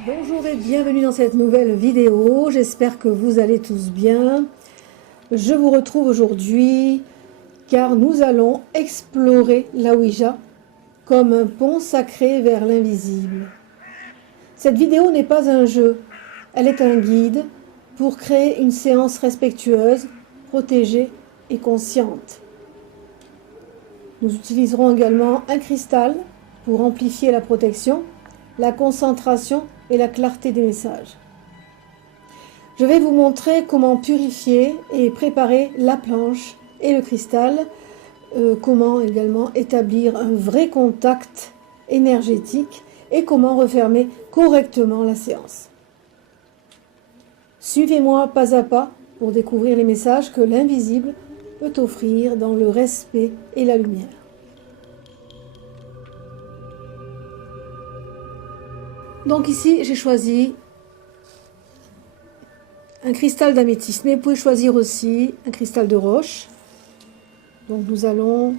Bonjour et bienvenue dans cette nouvelle vidéo, j'espère que vous allez tous bien. Je vous retrouve aujourd'hui car nous allons explorer la Ouija comme un pont sacré vers l'invisible. Cette vidéo n'est pas un jeu, elle est un guide pour créer une séance respectueuse, protégée et consciente. Nous utiliserons également un cristal pour amplifier la protection, la concentration et la clarté des messages. Je vais vous montrer comment purifier et préparer la planche et le cristal, comment également établir un vrai contact énergétique et comment refermer correctement la séance. Suivez-moi pas à pas pour découvrir les messages que l'invisible peut offrir dans le respect et la lumière. Donc ici, j'ai choisi un cristal d'améthyste, mais vous pouvez choisir aussi un cristal de roche. Donc nous allons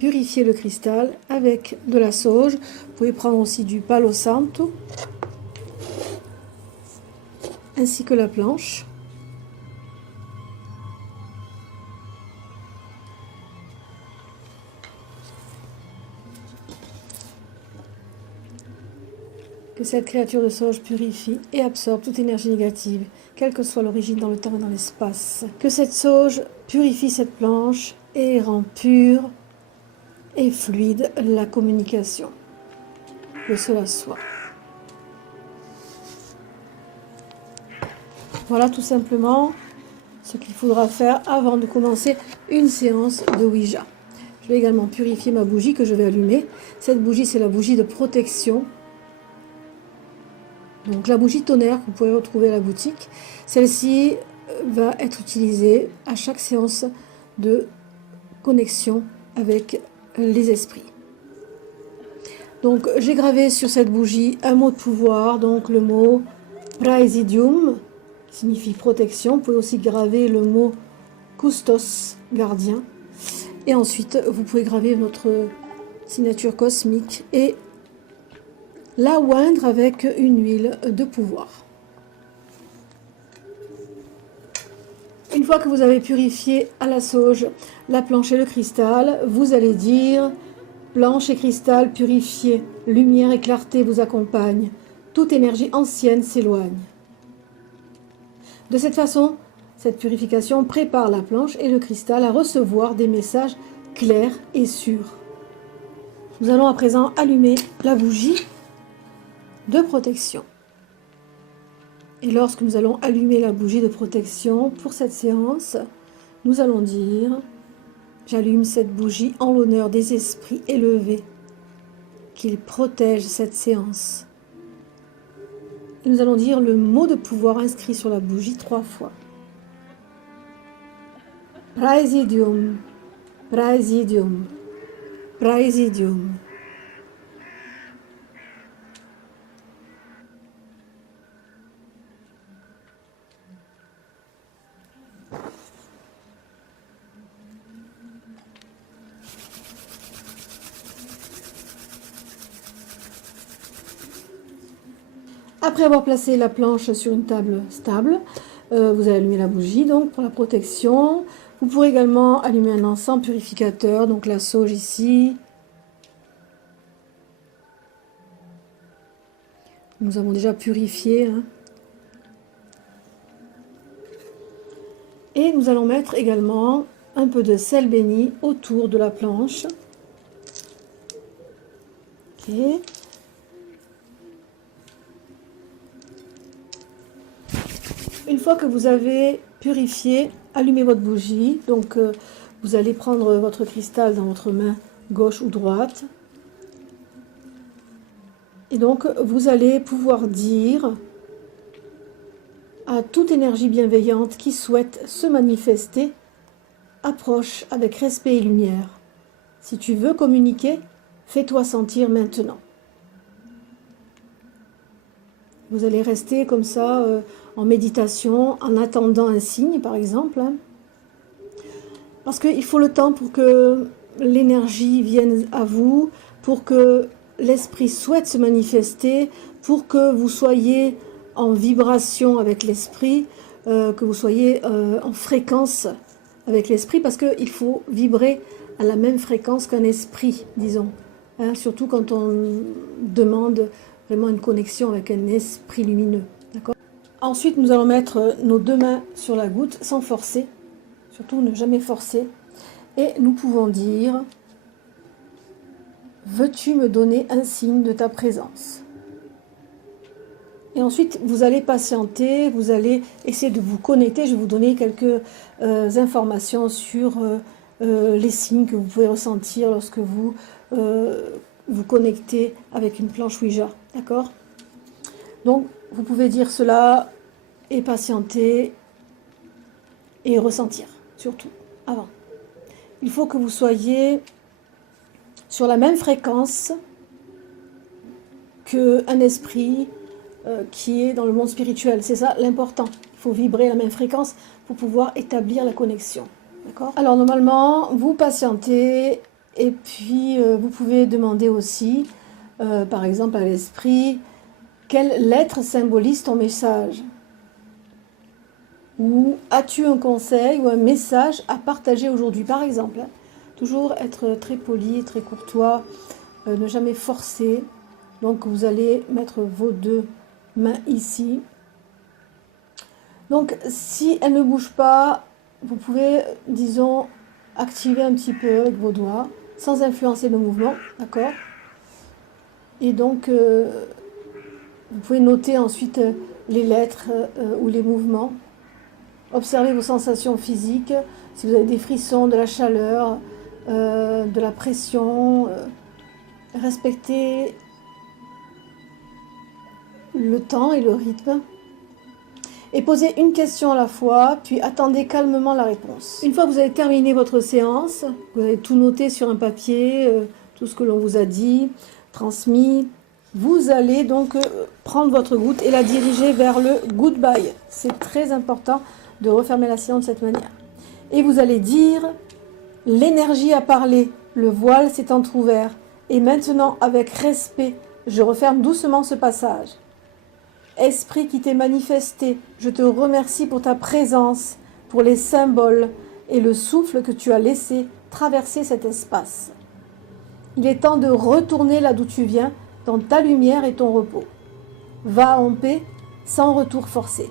purifier le cristal avec de la sauge. Vous pouvez prendre aussi du palo santo, ainsi que la planche. Que cette créature de sauge purifie et absorbe toute énergie négative, quelle que soit l'origine dans le temps et dans l'espace. Que cette sauge purifie cette planche et rend pure et fluide la communication. Que cela soit. Voilà tout simplement ce qu'il faudra faire avant de commencer une séance de Ouija. Je vais également purifier ma bougie que je vais allumer. Cette bougie, c'est la bougie de protection. Donc la bougie tonnerre que vous pouvez retrouver à la boutique, celle-ci va être utilisée à chaque séance de connexion avec les esprits. Donc j'ai gravé sur cette bougie un mot de pouvoir, donc le mot Praesidium, qui signifie protection. Vous pouvez aussi graver le mot Custos, gardien. Et ensuite vous pouvez graver notre signature cosmique et la oindre avec une huile de pouvoir. Une fois que vous avez purifié à la sauge la planche et le cristal, vous allez dire « Planche et cristal purifiés, lumière et clarté vous accompagnent, toute énergie ancienne s'éloigne. » De cette façon, cette purification prépare la planche et le cristal à recevoir des messages clairs et sûrs. Nous allons à présent allumer la bougie de protection. Et lorsque nous allons allumer la bougie de protection pour cette séance, nous allons dire « J'allume cette bougie en l'honneur des esprits élevés, qu'ils protègent cette séance. » Et nous allons dire le mot de pouvoir inscrit sur la bougie 3 fois. Praesidium, Praesidium, Praesidium. Après avoir placé la planche sur une table stable, vous allez allumer la bougie donc pour la protection. Vous pourrez également allumer un encens purificateur, donc la sauge ici. Nous avons déjà purifié. Et nous allons mettre également un peu de sel béni autour de la planche. Ok. Une fois que vous avez purifié, allumez votre bougie. Donc vous allez prendre votre cristal dans votre main gauche ou droite. Et donc vous allez pouvoir dire à toute énergie bienveillante qui souhaite se manifester, approche avec respect et lumière. Si tu veux communiquer, fais-toi sentir maintenant. Vous allez rester comme ça en méditation, en attendant un signe par exemple. Parce qu'il faut le temps pour que l'énergie vienne à vous, pour que l'esprit souhaite se manifester, pour que vous soyez en vibration avec l'esprit, que vous soyez en fréquence avec l'esprit, parce qu'il faut vibrer à la même fréquence qu'un esprit, disons. Hein, surtout quand on demande vraiment une connexion avec un esprit lumineux. D'accord ? Ensuite, nous allons mettre nos deux mains sur la goutte sans forcer, surtout ne jamais forcer. Et nous pouvons dire: veux-tu me donner un signe de ta présence? Et ensuite, vous allez patienter, vous allez essayer de vous connecter. Je vais vous donner quelques informations sur les signes que vous pouvez ressentir lorsque vous vous connectez avec une planche Ouija. D'accord? Donc, vous pouvez dire cela et patienter et ressentir, surtout, avant. Il faut que vous soyez sur la même fréquence qu'un esprit qui est dans le monde spirituel. C'est ça l'important. Il faut vibrer à la même fréquence pour pouvoir établir la connexion. D'accord? Alors normalement, vous patientez et puis vous pouvez demander aussi, par exemple à l'esprit, quelle lettre symbolise ton message? Ou as-tu un conseil ou un message à partager aujourd'hui, par exemple? Hein? Toujours être très poli, très courtois, ne jamais forcer. Donc vous allez mettre vos deux mains ici. Donc si elle ne bouge pas, vous pouvez, disons, activer un petit peu avec vos doigts, sans influencer le mouvement, d'accord? Et donc, vous pouvez noter ensuite les lettres ou les mouvements. Observez vos sensations physiques, si vous avez des frissons, de la chaleur, de la pression. Respectez le temps et le rythme. Et posez une question à la fois, puis attendez calmement la réponse. Une fois que vous avez terminé votre séance, vous avez tout noté sur un papier, tout ce que l'on vous a dit, transmis, vous allez donc prendre votre goutte et la diriger vers le goodbye. C'est très important de refermer la séance de cette manière. Et vous allez dire: l'énergie a parlé, le voile s'est entrouvert, et maintenant, avec respect, je referme doucement ce passage. Esprit qui t'est manifesté, je te remercie pour ta présence, pour les symboles et le souffle que tu as laissé traverser cet espace. Il est temps de retourner là d'où tu viens, dans ta lumière et ton repos. Va en paix, sans retour forcé.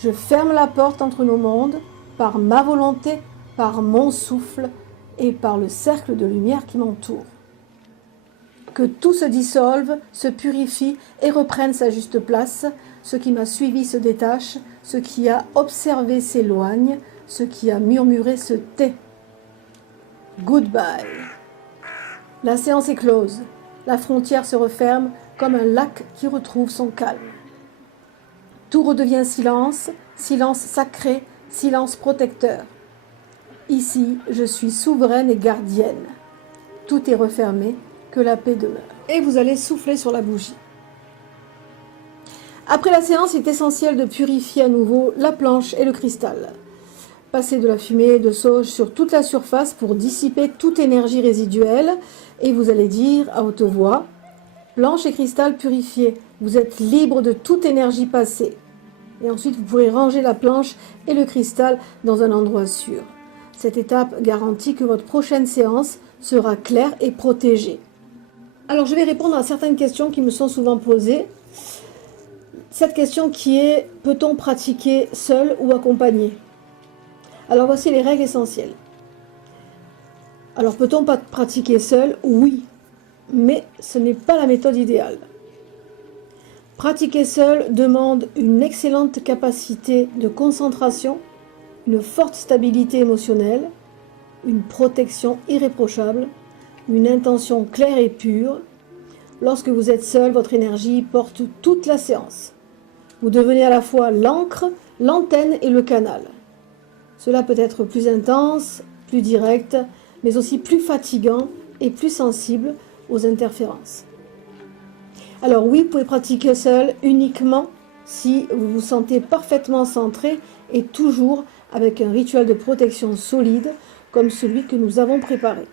Je ferme la porte entre nos mondes, par ma volonté, par mon souffle et par le cercle de lumière qui m'entoure. Que tout se dissolve, se purifie et reprenne sa juste place. Ce qui m'a suivi se détache, ce qui a observé s'éloigne, ce qui a murmuré se tait. Goodbye. La séance est close. La frontière se referme comme un lac qui retrouve son calme. Tout redevient silence, silence sacré, silence protecteur. Ici, je suis souveraine et gardienne. Tout est refermé, que la paix demeure. Et vous allez souffler sur la bougie. Après la séance, il est essentiel de purifier à nouveau la planche et le cristal. Passez de la fumée de sauge sur toute la surface pour dissiper toute énergie résiduelle. Et vous allez dire à haute voix: planche et cristal purifiés, vous êtes libre de toute énergie passée. Et ensuite, vous pourrez ranger la planche et le cristal dans un endroit sûr. Cette étape garantit que votre prochaine séance sera claire et protégée. Alors, je vais répondre à certaines questions qui me sont souvent posées. Cette question qui est: peut-on pratiquer seul ou accompagné? Alors, voici les règles essentielles. Alors, peut-on pas pratiquer seul? Oui, mais ce n'est pas la méthode idéale. Pratiquer seul demande une excellente capacité de concentration, une forte stabilité émotionnelle, une protection irréprochable, une intention claire et pure. Lorsque vous êtes seul, votre énergie porte toute la séance. Vous devenez à la fois l'encre, l'antenne et le canal. Cela peut être plus intense, plus direct, mais aussi plus fatigant et plus sensible aux interférences. Alors oui, vous pouvez pratiquer seul uniquement si vous vous sentez parfaitement centré et toujours avec un rituel de protection solide comme celui que nous avons préparé.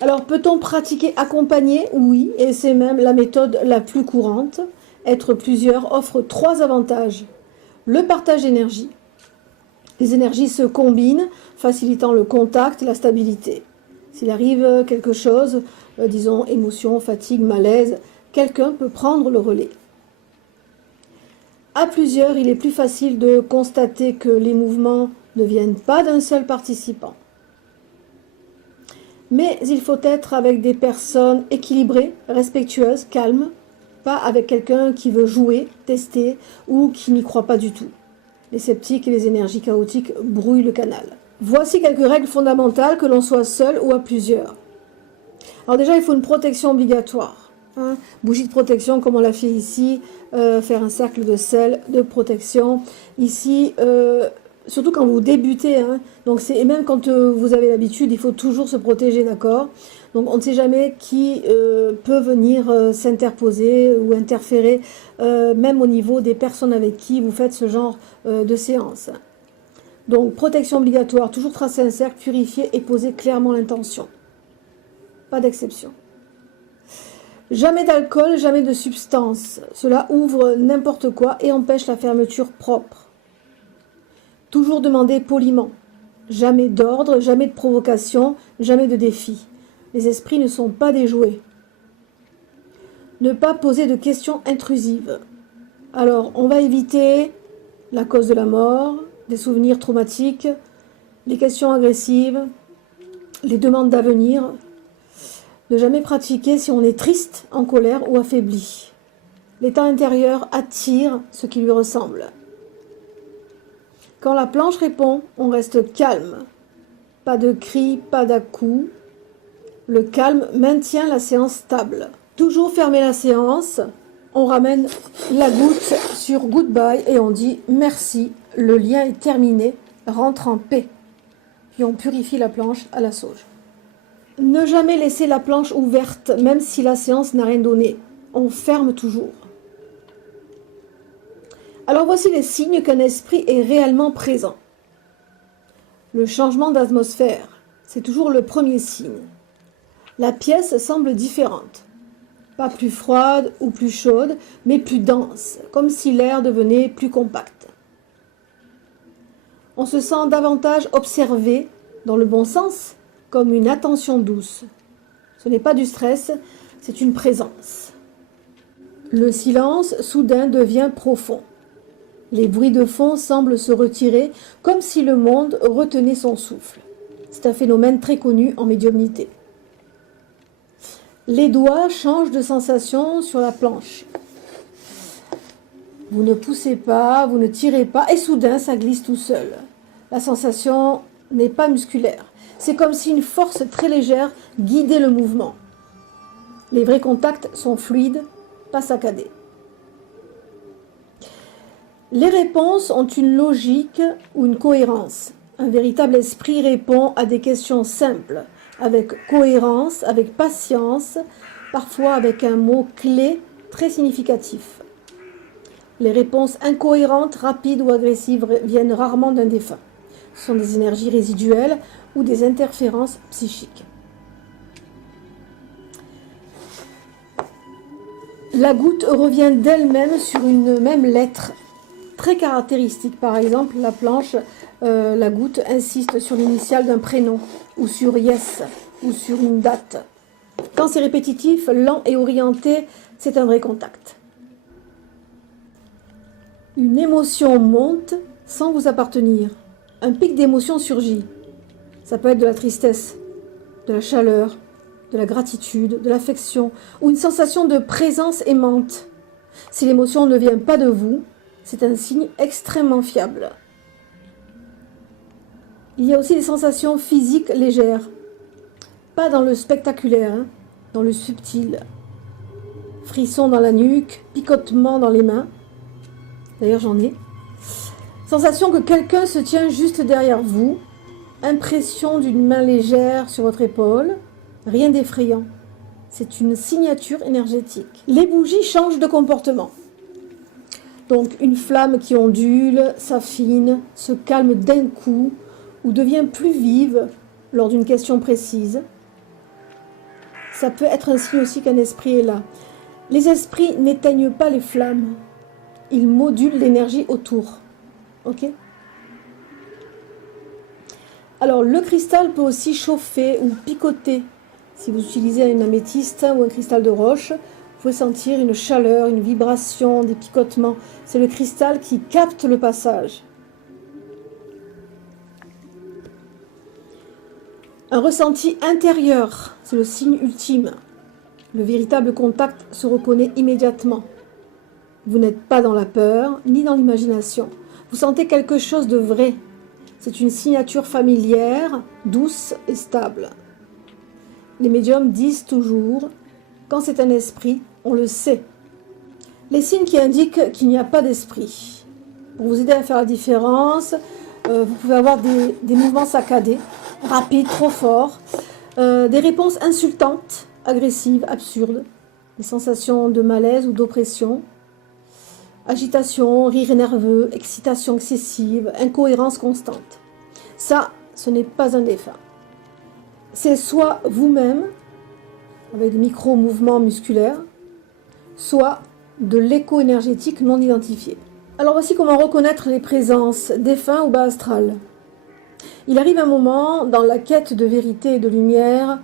Alors, peut-on pratiquer accompagné? Oui, et c'est même la méthode la plus courante. Être plusieurs offre 3 avantages. Le partage d'énergie. Les énergies se combinent, facilitant le contact et la stabilité. S'il arrive quelque chose, disons émotion, fatigue, malaise, quelqu'un peut prendre le relais. À plusieurs, il est plus facile de constater que les mouvements ne viennent pas d'un seul participant. Mais il faut être avec des personnes équilibrées, respectueuses, calmes, pas avec quelqu'un qui veut jouer, tester ou qui n'y croit pas du tout. Les sceptiques et les énergies chaotiques brouillent le canal. Voici quelques règles fondamentales, que l'on soit seul ou à plusieurs. Alors déjà, il faut une protection obligatoire. Bougie de protection comme on l'a fait ici, faire un cercle de sel, de protection. Ici, surtout quand vous débutez, donc et même quand vous avez l'habitude, il faut toujours se protéger, d'accord? Donc on ne sait jamais qui peut venir s'interposer ou interférer, même au niveau des personnes avec qui vous faites ce genre de séance. Donc protection obligatoire, toujours tracer un cercle, purifier et poser clairement l'intention. Pas d'exception. Jamais d'alcool, jamais de substance. Cela ouvre n'importe quoi et empêche la fermeture propre. Toujours demander poliment. Jamais d'ordre, jamais de provocation, jamais de défi. Les esprits ne sont pas des jouets. Ne pas poser de questions intrusives. Alors, on va éviter la cause de la mort, des souvenirs traumatiques, les questions agressives, les demandes d'avenir. Ne jamais pratiquer si on est triste, en colère ou affaibli. L'état intérieur attire ce qui lui ressemble. Quand la planche répond, on reste calme. Pas de cris, pas d'à-coups. Le calme maintient la séance stable. Toujours fermer la séance. On ramène la goutte sur goodbye et on dit merci, le lien est terminé, rentre en paix. Puis on purifie la planche à la sauge. Ne jamais laisser la planche ouverte, même si la séance n'a rien donné. On ferme toujours. Alors voici les signes qu'un esprit est réellement présent. Le changement d'atmosphère, c'est toujours le premier signe. La pièce semble différente. Pas plus froide ou plus chaude, mais plus dense, comme si l'air devenait plus compact. On se sent davantage observé, dans le bon sens, comme une attention douce. Ce n'est pas du stress, c'est une présence. Le silence soudain devient profond. Les bruits de fond semblent se retirer, comme si le monde retenait son souffle. C'est un phénomène très connu en médiumnité. Les doigts changent de sensation sur la planche. Vous ne poussez pas, vous ne tirez pas, et soudain ça glisse tout seul. La sensation n'est pas musculaire. C'est comme si une force très légère guidait le mouvement. Les vrais contacts sont fluides, pas saccadés. Les réponses ont une logique ou une cohérence. Un véritable esprit répond à des questions simples, avec cohérence, avec patience, parfois avec un mot clé très significatif. Les réponses incohérentes, rapides ou agressives viennent rarement d'un défunt. Ce sont des énergies résiduelles ou des interférences psychiques. La goutte revient d'elle-même sur une même lettre, très caractéristique. Par exemple, la planche, la goutte insiste sur l'initiale d'un prénom, ou sur yes, ou sur une date. Quand c'est répétitif, lent et orienté, c'est un vrai contact. Une émotion monte sans vous appartenir. Un pic d'émotion surgit. Ça peut être de la tristesse, de la chaleur, de la gratitude, de l'affection, ou une sensation de présence aimante. Si l'émotion ne vient pas de vous, c'est un signe extrêmement fiable. Il y a aussi des sensations physiques légères. Pas dans le spectaculaire, dans le subtil. Frissons dans la nuque, picotement dans les mains. D'ailleurs, j'en ai. Sensation que quelqu'un se tient juste derrière vous. Impression d'une main légère sur votre épaule. Rien d'effrayant. C'est une signature énergétique. Les bougies changent de comportement. Donc une flamme qui ondule, s'affine, se calme d'un coup ou devient plus vive lors d'une question précise. ça peut être un signe aussi qu'un esprit est là. Les esprits n'éteignent pas les flammes, ils modulent l'énergie autour. Ok ? Alors, le cristal peut aussi chauffer ou picoter. Si vous utilisez une améthyste ou un cristal de roche, vous pouvez sentir une chaleur, une vibration, des picotements. C'est le cristal qui capte le passage. Un ressenti intérieur, c'est le signe ultime. Le véritable contact se reconnaît immédiatement. Vous n'êtes pas dans la peur, ni dans l'imagination. Vous sentez quelque chose de vrai. C'est une signature familière, douce et stable. Les médiums disent toujours, quand c'est un esprit, on le sait. Les signes qui indiquent qu'il n'y a pas d'esprit. Pour vous aider à faire la différence, vous pouvez avoir des mouvements saccadés, rapides, trop forts, des réponses insultantes, agressives, absurdes, des sensations de malaise ou d'oppression, agitation, rire nerveux, excitation excessive, incohérence constante. Ça, ce n'est pas un défunt. C'est soit vous-même, avec des micro-mouvements musculaires, soit de l'écho énergétique non identifié. Alors voici comment reconnaître les présences défunts ou bas astral. Il arrive un moment dans la quête de vérité et de lumière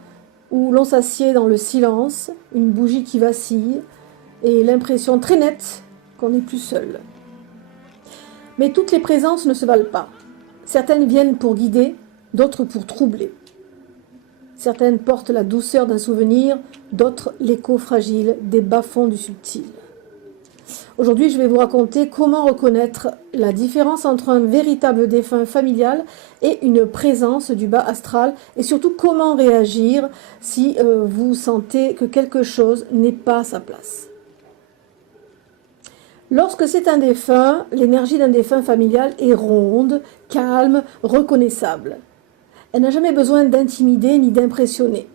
où l'on s'assied dans le silence, une bougie qui vacille et l'impression très nette qu'on n'est plus seul. Mais toutes les présences ne se valent pas. Certaines viennent pour guider, d'autres pour troubler. Certaines portent la douceur d'un souvenir, d'autres l'écho fragile des bas-fonds du subtil. Aujourd'hui, je vais vous raconter comment reconnaître la différence entre un véritable défunt familial et une présence du bas astral et surtout comment réagir si vous sentez que quelque chose n'est pas à sa place. Lorsque c'est un défunt, l'énergie d'un défunt familial est ronde, calme, reconnaissable. Elle n'a jamais besoin d'intimider ni d'impressionner.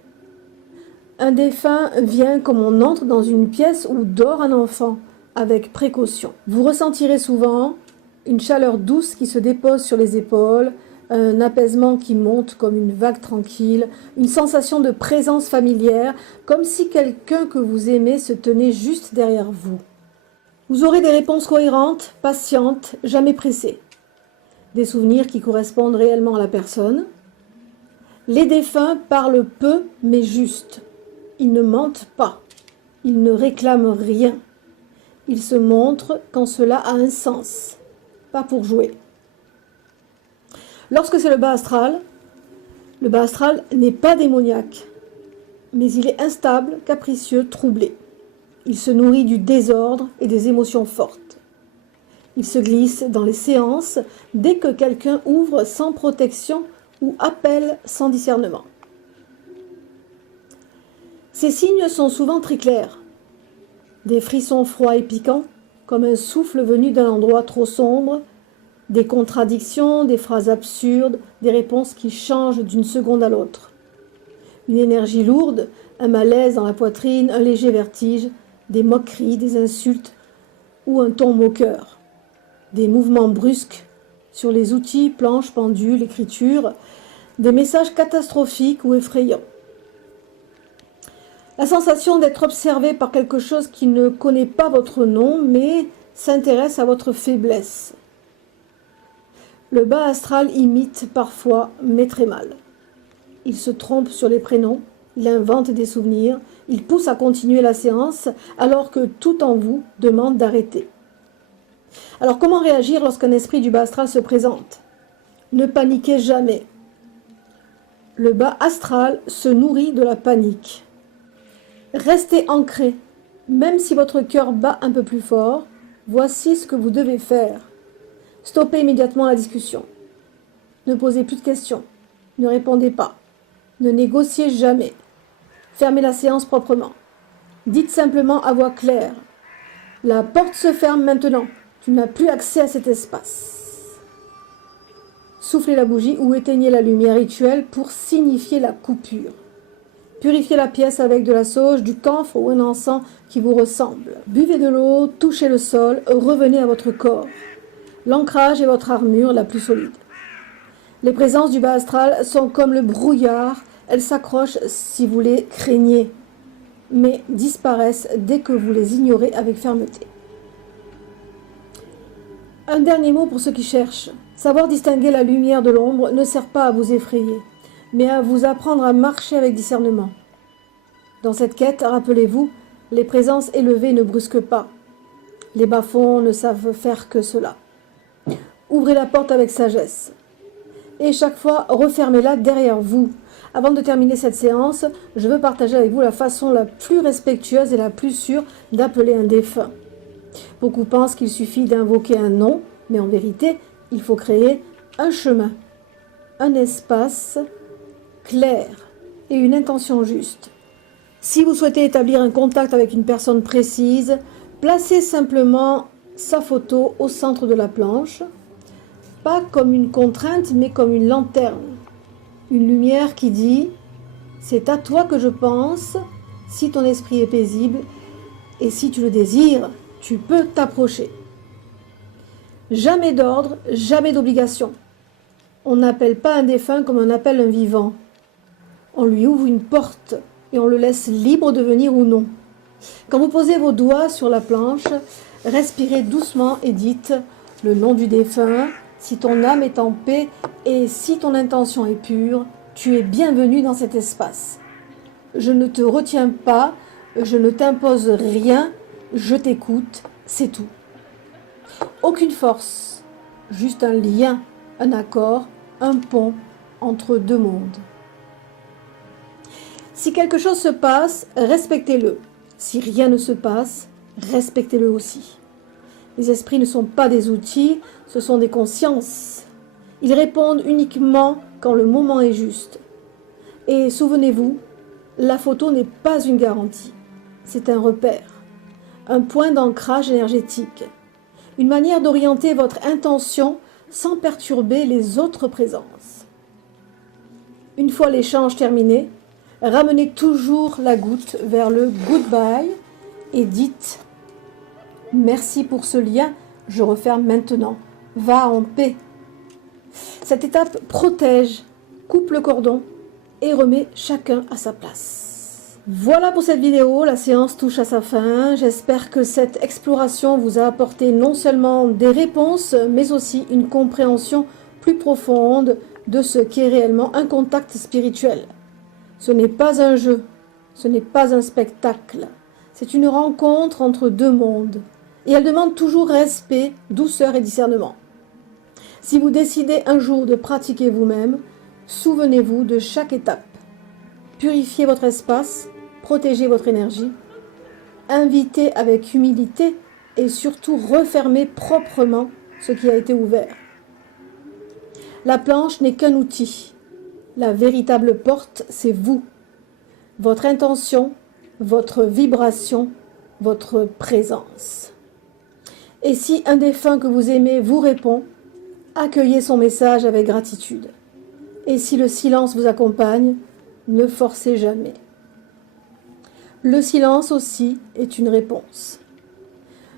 Un défunt vient comme on entre dans une pièce où dort un enfant, avec précaution. Vous ressentirez souvent une chaleur douce qui se dépose sur les épaules, un apaisement qui monte comme une vague tranquille, une sensation de présence familière, comme si quelqu'un que vous aimez se tenait juste derrière vous. Vous aurez des réponses cohérentes, patientes, jamais pressées. Des souvenirs qui correspondent réellement à la personne. Les défunts parlent peu mais juste. Ils ne mentent pas. Ils ne réclament rien. Ils se montrent quand cela a un sens, pas pour jouer. Lorsque c'est le bas astral n'est pas démoniaque, mais il est instable, capricieux, troublé. Il se nourrit du désordre et des émotions fortes. Il se glisse dans les séances dès que quelqu'un ouvre sans protection ou appelle sans discernement. Ces signes sont souvent très clairs. Des frissons froids et piquants, comme un souffle venu d'un endroit trop sombre, des contradictions, des phrases absurdes, des réponses qui changent d'une seconde à l'autre. Une énergie lourde, un malaise dans la poitrine, un léger vertige, des moqueries, des insultes ou un ton moqueur. Des mouvements brusques sur les outils, planches, pendules, écriture, des messages catastrophiques ou effrayants. La sensation d'être observé par quelque chose qui ne connaît pas votre nom, mais s'intéresse à votre faiblesse. Le bas astral imite parfois, mais très mal. Il se trompe sur les prénoms, il invente des souvenirs, il pousse à continuer la séance, alors que tout en vous demande d'arrêter. Alors comment réagir lorsqu'un esprit du bas astral se présente ? Ne paniquez jamais. Le bas astral se nourrit de la panique. Restez ancré, même si votre cœur bat un peu plus fort, voici ce que vous devez faire. Stoppez immédiatement la discussion. Ne posez plus de questions. Ne répondez pas. Ne négociez jamais. Fermez la séance proprement. Dites simplement à voix claire. La porte se ferme maintenant. Tu n'as plus accès à cet espace. Soufflez la bougie ou éteignez la lumière rituelle pour signifier la coupure. Purifiez la pièce avec de la sauge, du camphre ou un encens qui vous ressemble. Buvez de l'eau, touchez le sol, revenez à votre corps. L'ancrage est votre armure la plus solide. Les présences du bas astral sont comme le brouillard, elles s'accrochent si vous les craignez. mais disparaissent dès que vous les ignorez avec fermeté. Un dernier mot pour ceux qui cherchent. Savoir distinguer la lumière de l'ombre ne sert pas à vous effrayer, mais à vous apprendre à marcher avec discernement. Dans cette quête, rappelez-vous, les présences élevées ne brusquent pas. Les bas-fonds ne savent faire que cela. Ouvrez la porte avec sagesse. Et chaque fois, refermez-la derrière vous. Avant de terminer cette séance, je veux partager avec vous la façon la plus respectueuse et la plus sûre d'appeler un défunt. Beaucoup pensent qu'il suffit d'invoquer un nom, mais en vérité, il faut créer un chemin, un espace clair et une intention juste. Si vous souhaitez établir un contact avec une personne précise, placez simplement sa photo au centre de la planche, pas comme une contrainte, mais comme une lanterne. Une lumière qui dit « C'est à toi que je pense, si ton esprit est paisible, et si tu le désires, tu peux t'approcher. » Jamais d'ordre, jamais d'obligation. On n'appelle pas un défunt comme on appelle un vivant. On lui ouvre une porte et on le laisse libre de venir ou non. Quand vous posez vos doigts sur la planche, respirez doucement et dites le nom du défunt. Si ton âme est en paix et si ton intention est pure, tu es bienvenu dans cet espace. Je ne te retiens pas, je ne t'impose rien, je t'écoute, c'est tout. Aucune force, juste un lien, un accord, un pont entre deux mondes. Si quelque chose se passe, respectez-le. Si rien ne se passe, respectez-le aussi. Les esprits ne sont pas des outils, ce sont des consciences. Ils répondent uniquement quand le moment est juste. Et souvenez-vous, la photo n'est pas une garantie, c'est un repère, un point d'ancrage énergétique, une manière d'orienter votre intention sans perturber les autres présences. Une fois l'échange terminé, ramenez toujours la goutte vers le goodbye et dites « Merci pour ce lien, je referme maintenant, va en paix ». Cette étape protège, coupe le cordon et remet chacun à sa place. Voilà pour cette vidéo, la séance touche à sa fin. J'espère que cette exploration vous a apporté non seulement des réponses, mais aussi une compréhension plus profonde de ce qu'est réellement un contact spirituel. Ce n'est pas un jeu, ce n'est pas un spectacle, c'est une rencontre entre deux mondes. Et elle demande toujours respect, douceur et discernement. Si vous décidez un jour de pratiquer vous-même, souvenez-vous de chaque étape. Purifiez votre espace, protégez votre énergie, invitez avec humilité et surtout refermez proprement ce qui a été ouvert. La planche n'est qu'un outil. La véritable porte, c'est vous. Votre intention, votre vibration, votre présence. Et si un défunt que vous aimez vous répond, accueillez son message avec gratitude. Et si le silence vous accompagne, ne forcez jamais. Le silence aussi est une réponse.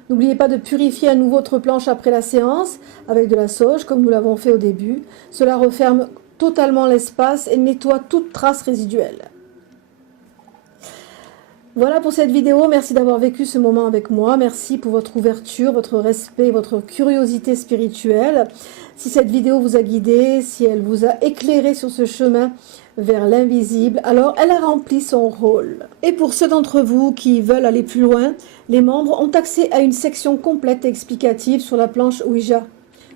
N'oubliez pas de purifier à nouveau votre planche après la séance avec de la sauge, comme nous l'avons fait au début. Cela referme totalement l'espace et nettoie toute trace résiduelle. Voilà pour cette vidéo, merci d'avoir vécu ce moment avec moi, merci pour votre ouverture, votre respect, votre curiosité spirituelle. Si cette vidéo vous a guidé, si elle vous a éclairé sur ce chemin vers l'invisible, alors elle a rempli son rôle. Et pour ceux d'entre vous qui veulent aller plus loin, les membres ont accès à une section complète et explicative sur la planche Ouija,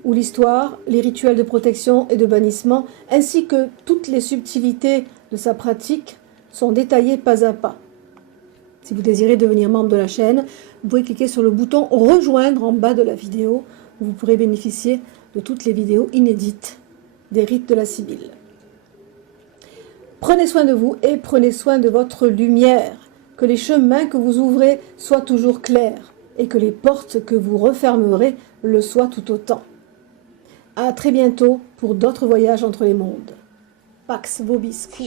où l'histoire, les rituels de protection et de bannissement, ainsi que toutes les subtilités de sa pratique sont détaillées pas à pas. Si vous désirez devenir membre de la chaîne, vous pouvez cliquer sur le bouton « Rejoindre » en bas de la vidéo, où vous pourrez bénéficier de toutes les vidéos inédites des rites de la Sibylle. Prenez soin de vous et prenez soin de votre lumière, que les chemins que vous ouvrez soient toujours clairs et que les portes que vous refermerez le soient tout autant. À très bientôt pour d'autres voyages entre les mondes. Pax Vobiscum.